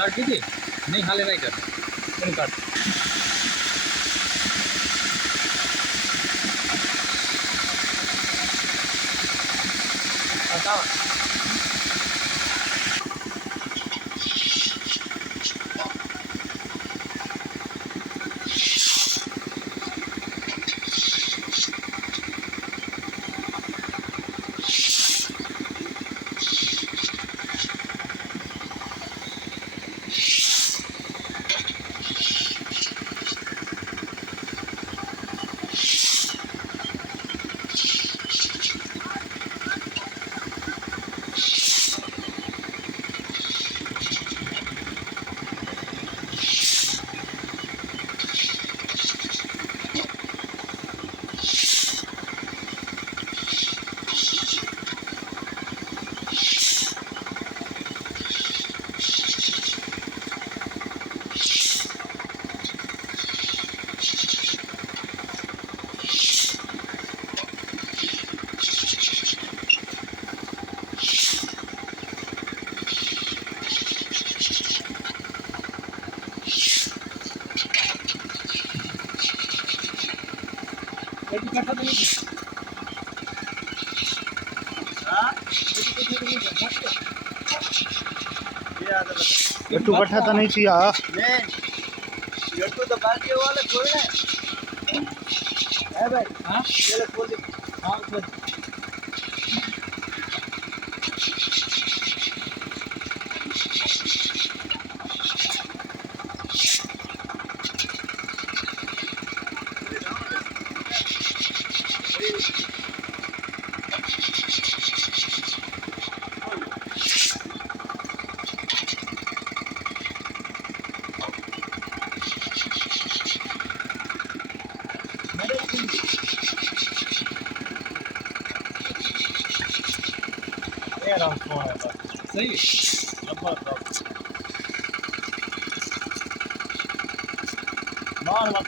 काट दीजिए, नहीं हाले नहीं करना, नहीं काट। बताओ एक इकट्ठा तो नहीं हाँ गट्टू कट्ठा तो नहीं चाहिए नहीं गट्टू तो बाकी वाले छोड़ना है भाई। हाँ ये ले खोल दे। हाँ खोल। सही मार मत